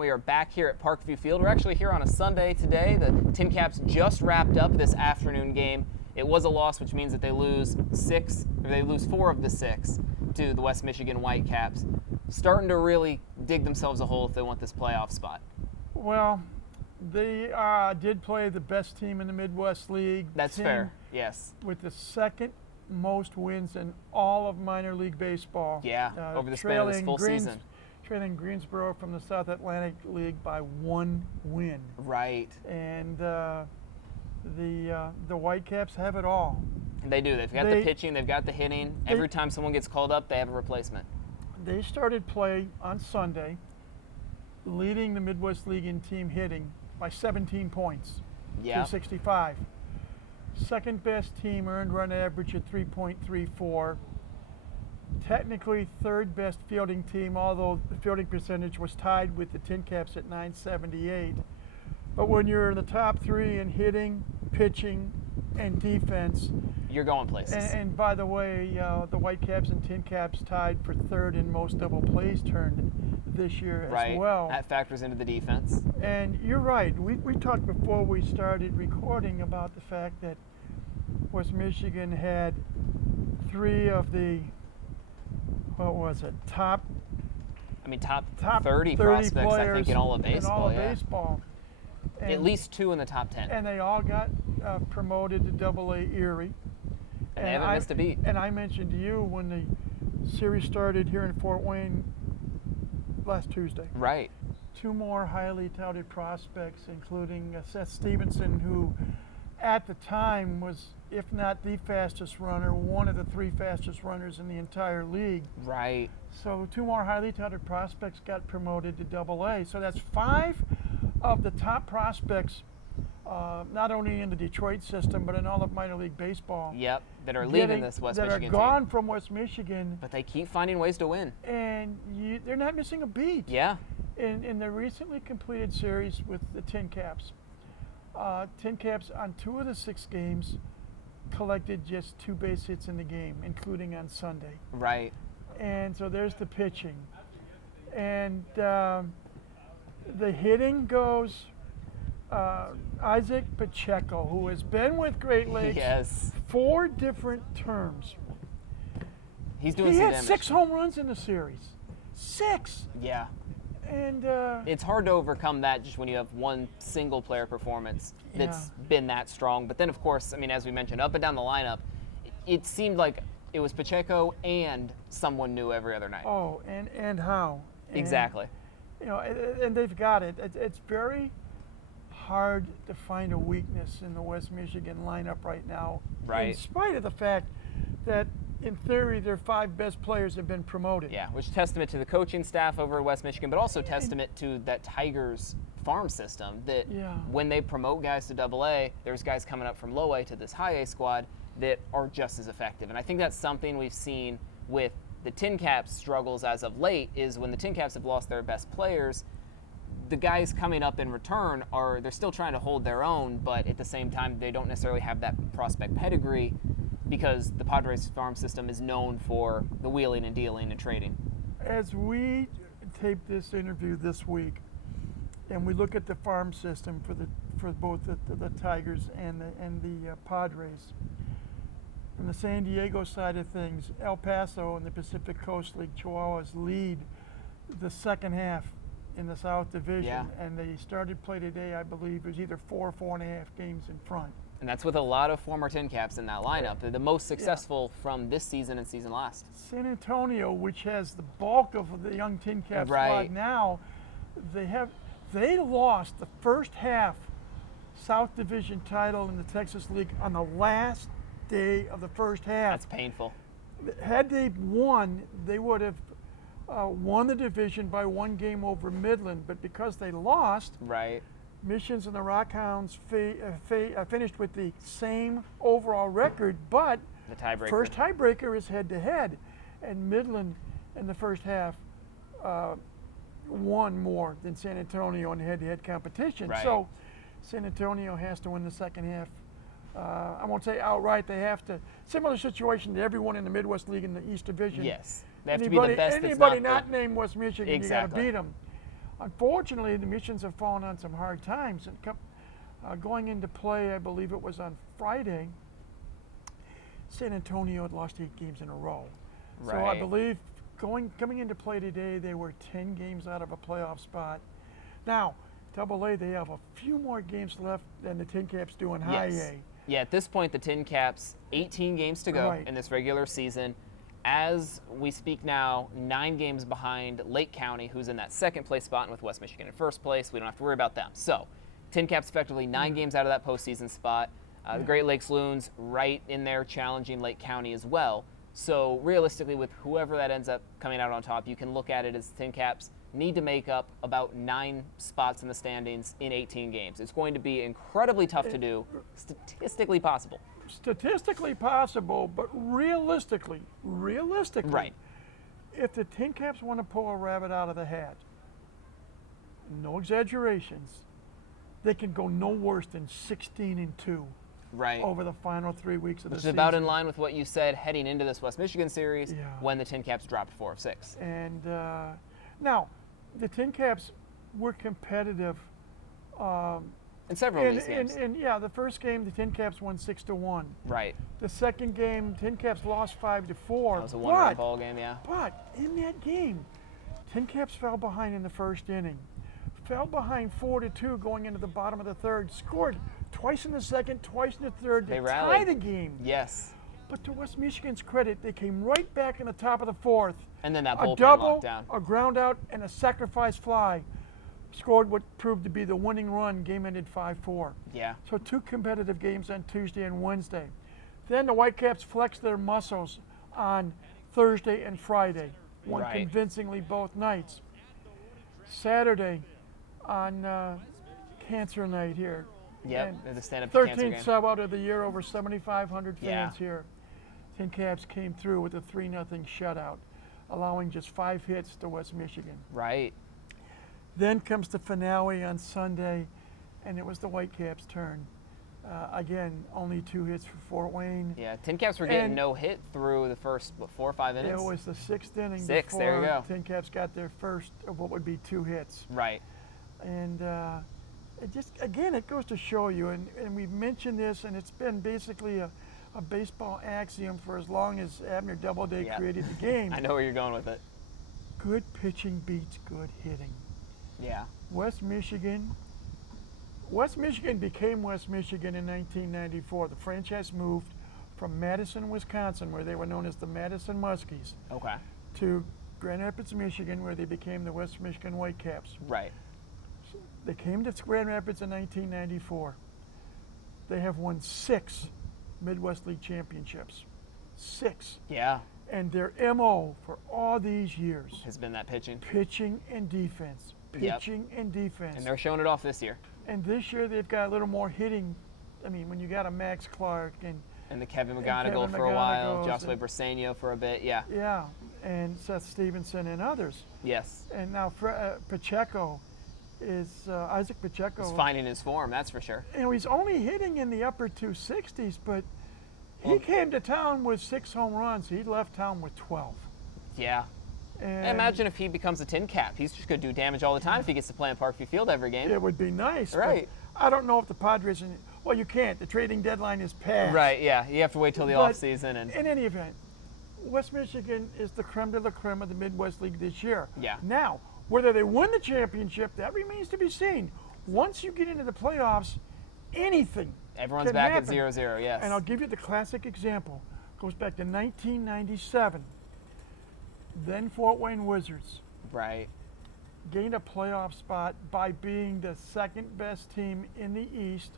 We are back here at Parkview Field. We're actually here on a Sunday today. The TinCaps just wrapped up this afternoon game. It was a loss, which means that they lose 4 of the 6 to the West Michigan Whitecaps. Starting to really dig themselves a hole if they want this playoff spot. Well, they did play the best team in the Midwest League. That's fair, yes. With the second most wins in all of minor league baseball. Yeah, over the span of this full season. Trailing Greensboro from the South Atlantic League by 1 win. Right. And the Whitecaps have it all. They do. They've got the pitching. They've got the hitting. Every time someone gets called up, they have a replacement. They started play on Sunday, leading the Midwest League in team hitting by 17 points, 265. Second best team earned run average at 3.34. Technically third best fielding team, although the fielding percentage was tied with the TinCaps at 978. But when you're in the top 3 in hitting, pitching, and defense, you're going places. And by the way, the Whitecaps and TinCaps tied for 3rd in most double plays turned this year as well. That factors into the defense. And you're right. We talked before we started recording about the fact that West Michigan had 3 of the, what was it, top 30 prospects, players I think, in all of baseball. Baseball. And, at least 2 in the top 10. And they all got promoted to Double-A Erie. And they haven't missed a beat. And I mentioned to you when the series started here in Fort Wayne last Tuesday. Right. 2 more highly touted prospects, including Seth Stevenson, who at the time was, if not the fastest runner, one of the 3 fastest runners in the entire league. Right. So 2 more highly touted prospects got promoted to Double-A. So that's 5 of the top prospects, not only in the Detroit system, but in all of minor league baseball. Yep, that are leaving this West Michigan team. That are gone from West Michigan. But they keep finding ways to win. And they're not missing a beat. Yeah. In the recently completed series with the TinCaps, TinCaps on 2 of the 6 games collected just 2 base hits in the game, including on Sunday. Right. And so there's the pitching. And the hitting goes Isaac Pacheco, who has been with Great Lakes 4 different terms. He's doing some damage. He had 6 home runs in the series. 6! Yeah. And it's hard to overcome that just when you have one single player performance that's been that strong. But then, of course, I mean, as we mentioned, up and down the lineup, it seemed like it was Pacheco and someone new every other night. Oh, and how? Exactly. You know, and they've got it. It's very hard to find a weakness in the West Michigan lineup right now. Right. In spite of the fact that, in theory, their 5 best players have been promoted. Yeah, which is testament to the coaching staff over at West Michigan, but also testament to that Tigers farm system that when they promote guys to Double-A, there's guys coming up from Low-A to this High-A squad that are just as effective. And I think that's something we've seen with the TinCaps struggles as of late, is when the TinCaps have lost their best players, the guys coming up in return they're still trying to hold their own, but at the same time they don't necessarily have that prospect pedigree because the Padres farm system is known for the wheeling and dealing and trading. As we tape this interview this week and we look at the farm system for both the Tigers and the Padres, on the San Diego side of things, El Paso and the Pacific Coast League Chihuahuas lead the second half in the South Division, and they started play today, I believe, it was either 4 or 4.5 games in front. And that's with a lot of former TinCaps in that lineup. They're the most successful from this season and season last. San Antonio, which has the bulk of the young TinCaps squad now, they lost the first half South Division title in the Texas League on the last day of the first half. That's painful. Had they won, they would have won the division by 1 game over Midland, but because they lost, Missions and the Rockhounds finished with the same overall record, but the first tiebreaker is head-to-head, and Midland in the first half won more than San Antonio in head-to-head competition. So San Antonio has to win the second half. I won't say outright. They have to. Similar situation to everyone in the Midwest League in the East Division. Yes, they have to be the best. Anybody not named West Michigan, you got to beat them. Unfortunately, the Missions have fallen on some hard times. And going into play, I believe it was on Friday, San Antonio had lost 8 games in a row. Right. So I believe coming into play today, they were 10 games out of a playoff spot. Now, AA, they have a few more games left than the TinCaps do in High A. Yeah, at this point, the TinCaps, 18 games to go in this regular season. As we speak now, 9 games behind Lake County, who's in that second place spot, and with West Michigan in first place. We don't have to worry about them. So, TinCaps effectively 9 games out of that postseason spot. The Great Lakes Loons right in there challenging Lake County as well. So realistically, with whoever that ends up coming out on top, you can look at it as TinCaps need to make up about 9 spots in the standings in 18 games. It's going to be incredibly tough to do, statistically possible. Statistically possible, but realistically, right. If the TinCaps want to pull a rabbit out of the hat, no exaggerations, they can go no worse than 16-2 over the final 3 weeks of the season. Which is about in line with what you said heading into this West Michigan series when the TinCaps dropped 4 of 6. And now, the TinCaps were competitive in several of these games. And the first game, the TinCaps won 6-1. Right. The second game, TinCaps lost 5-4. That was a one-run ball game, yeah. But in that game, TinCaps fell behind in the first inning. Fell behind 4-2 going into the bottom of the third. Scored twice in the second, twice in the third to tie the game. Yes. But to West Michigan's credit, they came right back in the top of the fourth. And then that bullpen a double, lockdown. A ground out, and a sacrifice fly. Scored what proved to be the winning run. Game ended 5-4. Yeah. So 2 competitive games on Tuesday and Wednesday. Then the Whitecaps flexed their muscles on Thursday and Friday. Won convincingly both nights. Saturday on Cancer Night here. Yep, the stand-up cancer game. 13th sub out of the year, over 7,500 fans here. TinCaps came through with a 3-0 shutout, allowing just 5 hits to West Michigan. Right. Then comes the finale on Sunday, and it was the Whitecaps' turn. Again, only 2 hits for Fort Wayne. Yeah, TinCaps were getting no hit through the first, 4 or 5 innings? It was the 6th inning before there you go. TinCaps got their first of what would be 2 hits. Right. And it just, again, it goes to show you, and we've mentioned this, and it's been basically a baseball axiom for as long as Abner Doubleday created the game. I know where you're going with it. Good pitching beats good hitting. Yeah. West Michigan became West Michigan in 1994. The franchise moved from Madison, Wisconsin, where they were known as the Madison Muskies, to Grand Rapids, Michigan, where they became the West Michigan Whitecaps. Right. They came to Grand Rapids in 1994. They have won 6 Midwest League championships. 6. Yeah. And their MO for all these years has been that pitching. Pitching and defense. Pitching and defense. And they're showing it off this year. And this year they've got a little more hitting. I mean, when you got a Max Clark and the Kevin McGonigal for a while, Josue Briseño for a bit, Yeah, and Seth Stevenson and others. Yes. And now Pacheco is Isaac Pacheco. He's finding his form, that's for sure. You know, he's only hitting in the upper 260s, but he came to town with 6 home runs. He left town with 12. Yeah. And imagine if he becomes a TinCap. He's just going to do damage all the time if he gets to play in Parkview Field every game. It would be nice. Right. I don't know if the Padres, well, you can't. The trading deadline is passed. Right, yeah. You have to wait till the offseason. In any event, West Michigan is the creme de la creme of the Midwest League this year. Yeah. Now, whether they win the championship, that remains to be seen. Once you get into the playoffs, anything Everyone's back at 0-0, yes. And I'll give you the classic example. Goes back to 1997. Then Fort Wayne Wizards. Right. Gained a playoff spot by being the second best team in the East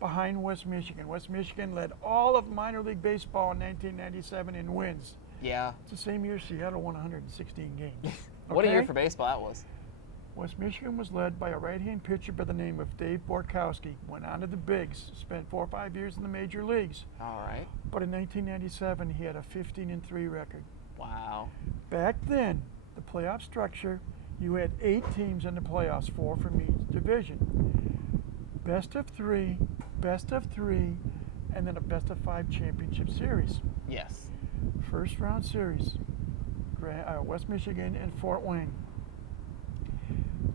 behind West Michigan. West Michigan led all of minor league baseball in 1997 in wins. Yeah. It's the same year Seattle won 116 games. What a year for baseball that was. West Michigan was led by a right-hand pitcher by the name of Dave Borkowski. Went on to the bigs, spent 4 or 5 years in the major leagues. All right. But in 1997, he had a 15-3 record. Wow. Back then, the playoff structure, you had 8 teams in the playoffs, 4 from each division. Best of 3, and then a best of 5 championship series. Yes. First round series, West Michigan and Fort Wayne.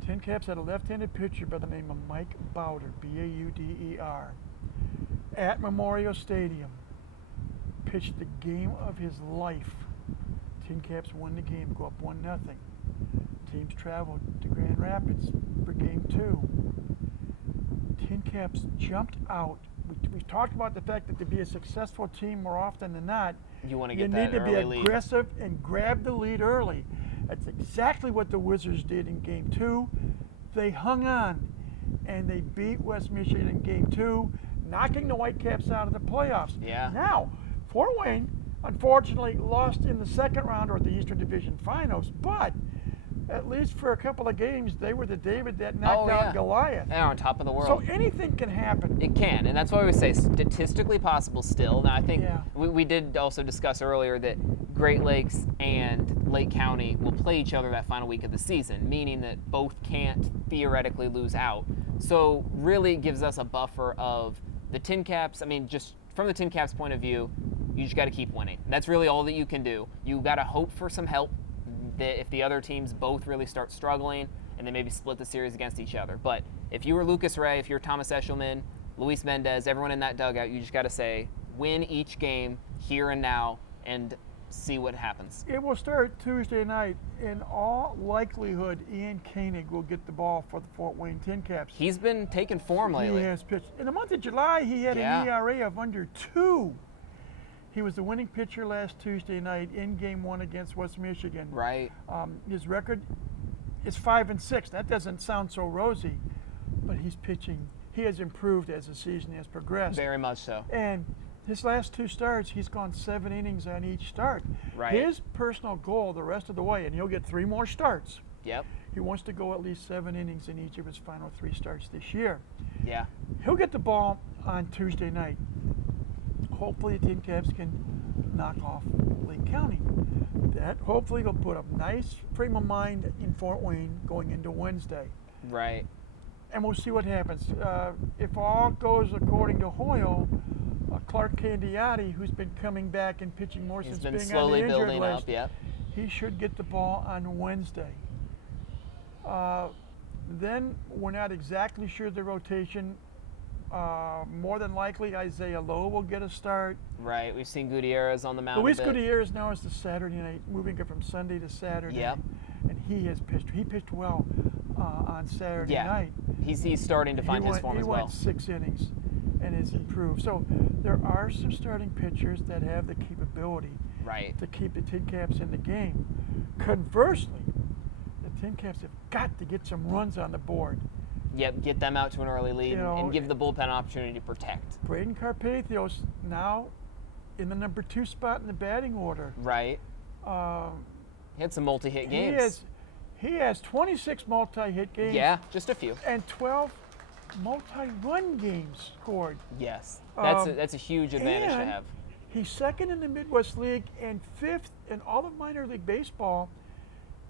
TinCaps had a left-handed pitcher by the name of Mike Bauder, B-A-U-D-E-R, at Memorial Stadium. Pitched the game of his life. TinCaps won the game, go up 1-0. Teams traveled to Grand Rapids for game 2. TinCaps jumped out. We've talked about the fact that to be a successful team more often than not, you want to you get need that to be early lead. aggressive and grab the lead early. That's exactly what the Wizards did in game 2. They hung on and they beat West Michigan in game 2, knocking the Whitecaps out of the playoffs. Yeah. Now, Fort Wayne unfortunately lost in the second round or the Eastern Division Finals, but at least for a couple of games, they were the David that knocked out Goliath. They're on top of the world. So anything can happen. It can, and that's why we say statistically possible still. Now, I think we did also discuss earlier that Great Lakes and Lake County will play each other that final week of the season, meaning that both can't theoretically lose out. So really gives us a buffer of the TinCaps. I mean, just from the TinCaps point of view, you just got to keep winning. That's really all that you can do. You got to hope for some help. That if the other teams both really start struggling and they maybe split the series against each other. But if you were Lucas Ray, if you're Thomas Eshelman, Luis Mendez, everyone in that dugout, you just got to say, win each game here and now and see what happens. It will start Tuesday night. In all likelihood, Ian Koenig will get the ball for the Fort Wayne TinCaps. He's been taking form lately. He has pitched. In the month of July, he had an ERA of under 2. He was the winning pitcher last Tuesday night in Game 1 against West Michigan. Right. His record is 5-6. That doesn't sound so rosy, but he's pitching. He has improved as the season has progressed. Very much so. And his last 2 starts, he's gone 7 innings on each start. Right. His personal goal the rest of the way, and he'll get 3 more starts. Yep. He wants to go at least 7 innings in each of his final 3 starts this year. Yeah. He'll get the ball on Tuesday night. Hopefully the TinCaps can knock off Lake County. That hopefully will put a nice frame of mind in Fort Wayne going into Wednesday. Right. And we'll see what happens. If all goes according to Hoyle, Clark Candiati, who's been coming back and pitching more since being slowly on the injured building list, up. Yep. he should get the ball on Wednesday. Then we're not exactly sure the rotation. More than likely, Isaiah Lowe will get a start. Right. We've seen Gutierrez on the mound. Luis Gutierrez now is the Saturday night, moving it from Sunday to Saturday. Yep. And he has pitched. He pitched well on Saturday night. He's starting to find his form as well. He went 6 innings and has improved. So there are some starting pitchers that have the capability to keep the TinCaps in the game. Conversely, the TinCaps have got to get some runs on the board. Yep, get them out to an early lead and give the bullpen an opportunity to protect. Braden Carpathios now in the number 2 spot in the batting order. Right. He had some multi-hit games. He has 26 multi-hit games. Yeah, just a few. And 12 multi-run games scored. Yes, that's a huge advantage to have. He's 2nd in the Midwest League and 5th in all of minor league baseball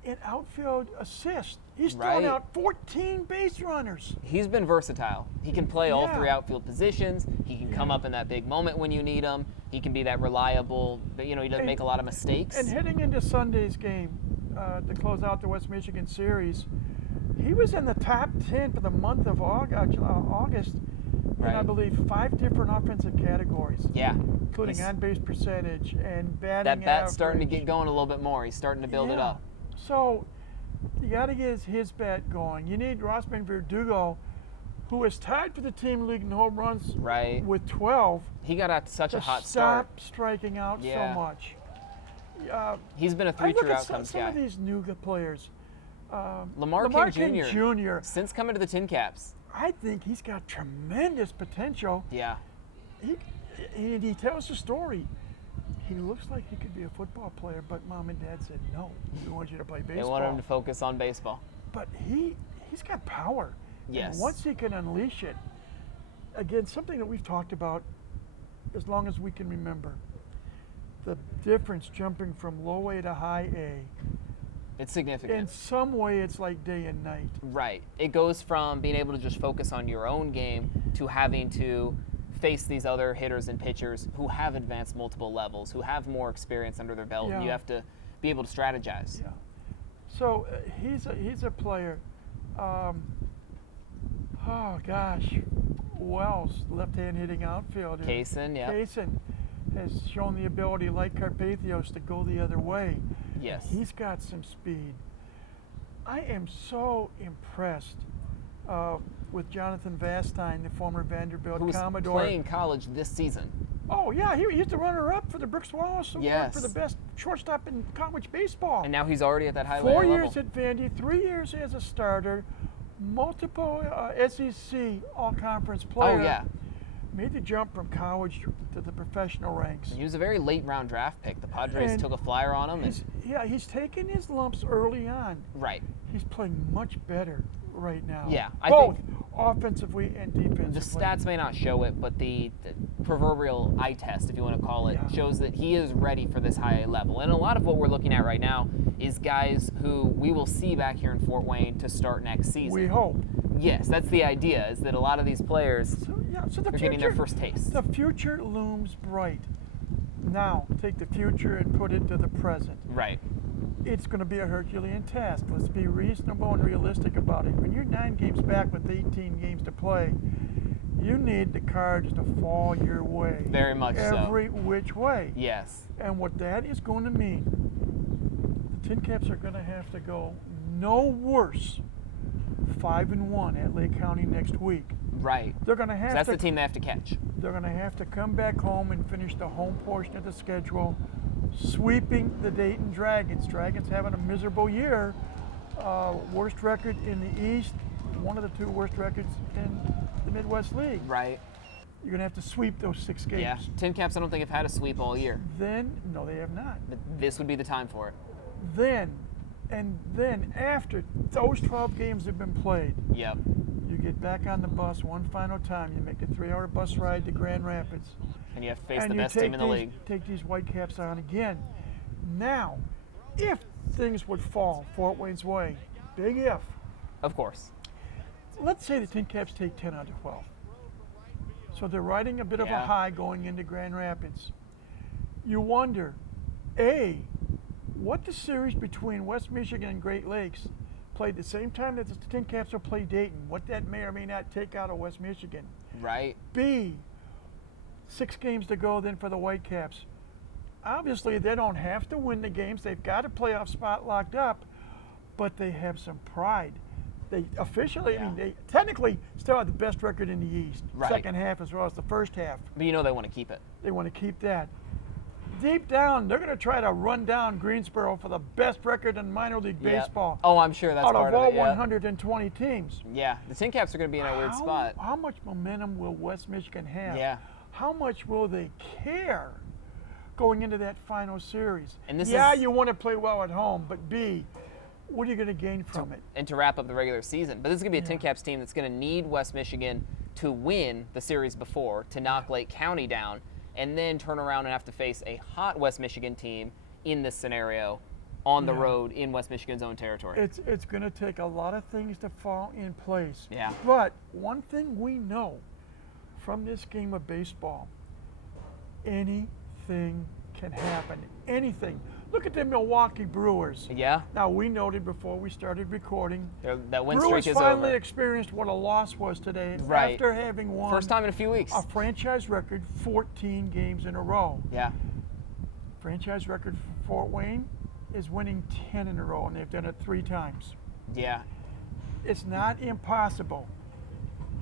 in outfield assists. He's thrown out 14 base runners. He's been versatile. He can play all 3 outfield positions. He can come up in that big moment when you need him. He can be that reliable, but he doesn't make a lot of mistakes. And heading into Sunday's game to close out the West Michigan series, he was in the top 10 for the month of August in, I believe, 5 different offensive categories. Yeah. Including on-base percentage and batting That bat's average. starting to get going a little bit more. He's starting to build it up. So you got to get his bat going. You need Rosman Verdugo, who is tied for the team league in home runs with 12. He got out to such a hot start. Stop striking out so much. He's been a 3 true outcomes guy. Some of these new players. Lamar King Jr. Since coming to the TinCaps. I think he's got tremendous potential. Yeah. He tells the story. He looks like he could be a football player, but mom and dad said, no, we want you to play baseball. They want him to focus on baseball. But he's got power. Yes. And once he can unleash it, again, something that we've talked about as long as we can remember, the difference jumping from low A to high A. It's significant. In some way, it's like day and night. Right. It goes from being able to just focus on your own game to having to face these other hitters and pitchers who have advanced multiple levels, who have more experience under their belt, and you have to be able to strategize. Yeah. So he's a player. Oh gosh, Wells, left-hand hitting outfielder. Kaysen, yeah. Kaysen has shown the ability, like Carpathios, to go the other way. Yes. He's got some speed. I am so impressed with Jonathan Vastine, the former Vanderbilt Commodore. Who's playing college this season. Oh, yeah, he's the runner-up for the Brooks Wallace Award Yes. for the best shortstop in college baseball. And now he's already at that high 4 level. years at Vandy, 3 years as a starter, multiple SEC all-conference player. Oh, yeah. Made the jump from college to the professional ranks. He was a very late round draft pick. The Padres took a flyer on him. He's taken his lumps early on. Right. He's playing much better right now. Yeah, both offensively and defensively. The stats may not show it, but the proverbial eye test, if you want to call it, shows that he is ready for this high A level. And a lot of what we're looking at right now is guys who we will see back here in Fort Wayne to start next season. We hope. Yes, that's the idea, is that a lot of these players are getting their first taste. The future looms bright. Now, take the future and put it to the present. Right. It's going to be a Herculean task. Let's be reasonable and realistic about it. When you're 9 games back with 18 games to play, you need the cards to fall your way. Very much so. Every which way. Yes. And what that is going to mean, the TinCaps are going to have to go no worse 5-1 at Lake County next week. Right. They're going to have that's the team they have to catch. They're going to have to come back home and finish the home portion of the schedule, sweeping the Dayton Dragons. Dragons having a miserable year. Worst record in the East, one of the 2 worst records in the Midwest League. Right. You're going to have to sweep those 6 games. Yeah. TinCaps I don't think have had a sweep all year. No, they have not. But this would be the time for it. Then after those 12 games have been played, yep, you get back on the bus one final time. You make a 3-hour bus ride to Grand Rapids. And you have to face the best team in the league. Take these Whitecaps on again. Now, if things would fall Fort Wayne's way, big if. Of course. Let's say the TinCaps take 10 out of 12. So they're riding a bit of a high going into Grand Rapids. You wonder, A, what the series between West Michigan and Great Lakes played the same time that the TinCaps will play Dayton, what that may or may not take out of West Michigan. Right. B, 6 games to go then for the Whitecaps. Obviously, they don't have to win the games. They've got a playoff spot locked up, but they have some pride. They officially, I mean, they technically still have the best record in the East. Right. Second half as well as the first half. But you know they want to keep it. They want to keep that. Deep down, they're going to try to run down Greensboro for the best record in minor league baseball. Oh, I'm sure that's part of all it. 120 teams. Yeah, the TinCaps are going to be in a weird spot. How much momentum will West Michigan have? Yeah. How much will they care going into that final series? And this you want to play well at home, but B, what are you going to gain from it? And to wrap up the regular season. But this is going to be a TinCaps team that's going to need West Michigan to win the series before, to knock Lake County down, and then turn around and have to face a hot West Michigan team in this scenario on the road in West Michigan's own territory. It's going to take a lot of things to fall in place. Yeah. But one thing we know from this game of baseball, anything can happen. Anything. Look at the Milwaukee Brewers. Yeah. Now, we noted before we started recording, that win Brewers streak is finally over. experienced what a loss was today Right. after having won First time in a few weeks. a franchise record 14 games in a row. Yeah. Franchise record for Fort Wayne is winning 10 in a row, and they've done it 3 times. Yeah. It's not impossible.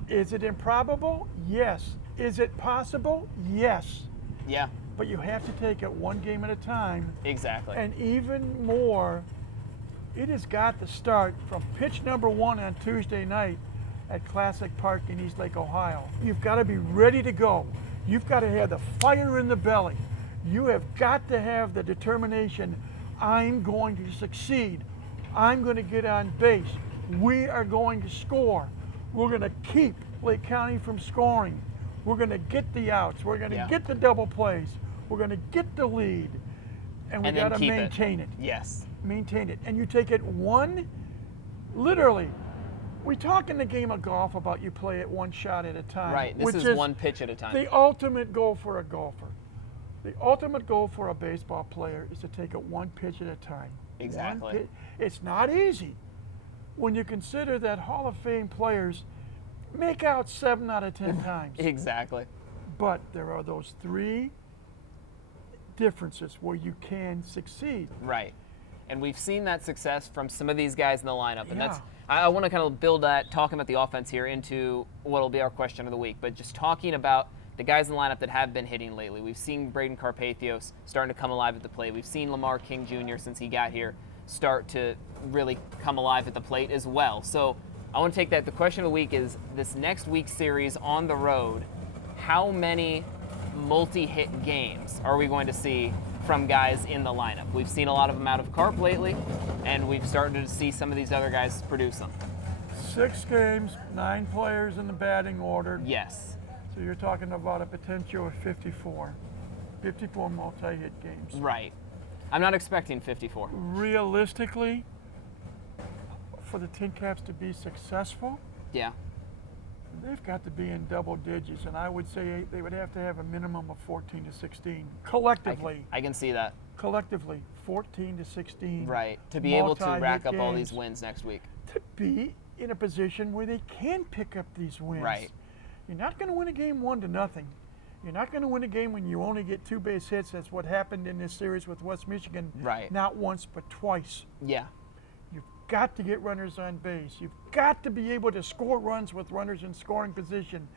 Is it improbable? Yes. Is it possible? Yes. Yeah. But you have to take it one game at a time. Exactly. And even more, it has got to start from pitch number 1 on Tuesday night at Classic Park in East Lake, Ohio. You've got to be ready to go. You've got to have the fire in the belly. You have got to have the determination, I'm going to succeed. I'm going to get on base. We are going to score. We're going to keep Lake County from scoring. We're going to get the outs. We're going to get the double plays. We're going to get the lead. And we got to maintain it. Yes. Maintain it. And you take it literally, we talk in the game of golf about you play it one shot at a time. Right. This is one pitch at a time. The ultimate goal for a golfer. The ultimate goal for a baseball player is to take it one pitch at a time. Exactly. It's not easy. when you consider that Hall of Fame players make out 7 out of 10 times. Exactly. But there are those 3 differences where you can succeed. Right. And we've seen that success from some of these guys in the lineup. And Yeah. that's, I want to kind of build that, talking about the offense here, into what will be our question of the week. But just talking about the guys in the lineup that have been hitting lately. We've seen Braden Carpathios starting to come alive at the plate. We've seen Lamar King Jr. since he got here start to really come alive at the plate as well. So I want to take that. The question of the week is this next week's series on the road, how many multi-hit games are we going to see from guys in the lineup? We've seen a lot of them out of Carp lately, and we've started to see some of these other guys produce them. 6 games, 9 players in the batting order. Yes. So you're talking about a potential of 54 multi-hit games. Right. I'm not expecting 54. Realistically, for the TinCaps to be successful, Yeah. they've got to be in double digits, and I would say they would have to have a minimum of 14 to 16 collectively. I can see that. Collectively, 14 to 16. Right. To be able to rack up all games. these wins next week. To be in a position where they can pick up these wins. Right. You're not going to win a game 1-0. You're not going to win a game when you only get 2 base hits. That's what happened in this series with West Michigan. Right. Not once, but twice. Yeah. You've got to get runners on base. You've got to be able to score runs with runners in scoring position.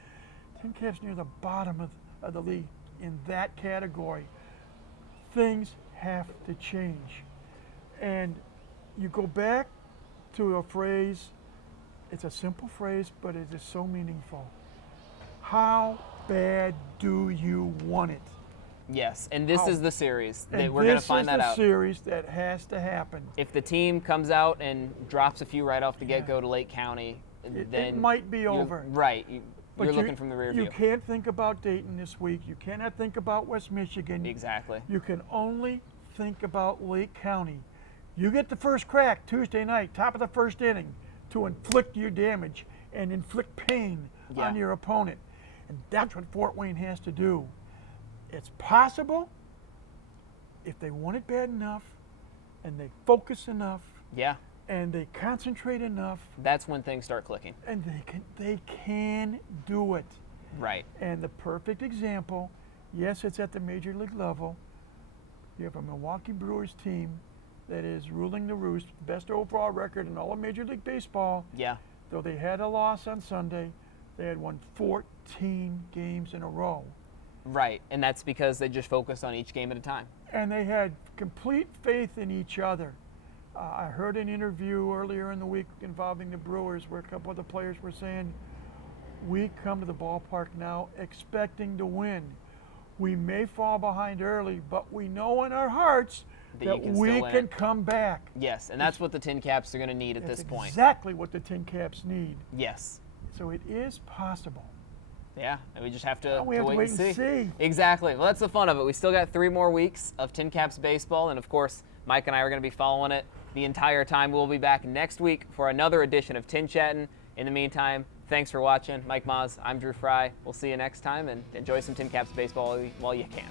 TinCaps near the bottom of the league in that category. Things have to change. And you go back to a phrase, it's a simple phrase, but it is so meaningful. How bad do you want it? Yes, and this is the series that And we're going to find that This out. is the series that has to happen. If the team comes out and drops a few right off the get-go to Lake County, then It might be over. Right. But You're looking from the rear view. You can't think about Dayton this week. You cannot think about West Michigan. Exactly. You can only think about Lake County. You get the first crack Tuesday night, top of the first inning, to inflict your damage and inflict pain on your opponent. And that's what Fort Wayne has to do. It's possible if they want it bad enough and they focus enough Yeah. and they concentrate enough, That's when things start clicking. and they can do it. Right. And the perfect example, yes, it's at the major league level. You have a Milwaukee Brewers team that is ruling the roost, best overall record in all of Major League Baseball. Yeah. Though they had a loss on Sunday, they had won 14 games in a row. Right. And that's because they just focused on each game at a time. And they had complete faith in each other. I heard an interview earlier in the week involving the Brewers where a couple of the players were saying, we come to the ballpark now expecting to win. We may fall behind early, but we know in our hearts that we can come back. Yes, and that's what the TinCaps are going to need at this point. Exactly what the TinCaps need. Yes. So it is possible. Yeah, and we just have to, We have to wait and see. Exactly. Well, that's the fun of it. We still got 3 more weeks of TinCaps baseball, and of course, Mike and I are going to be following it the entire time. We'll be back next week for another edition of TinChattin. In the meantime, thanks for watching. Mike Maz, I'm Drew Fry. We'll see you next time, and enjoy some TinCaps baseball while you can.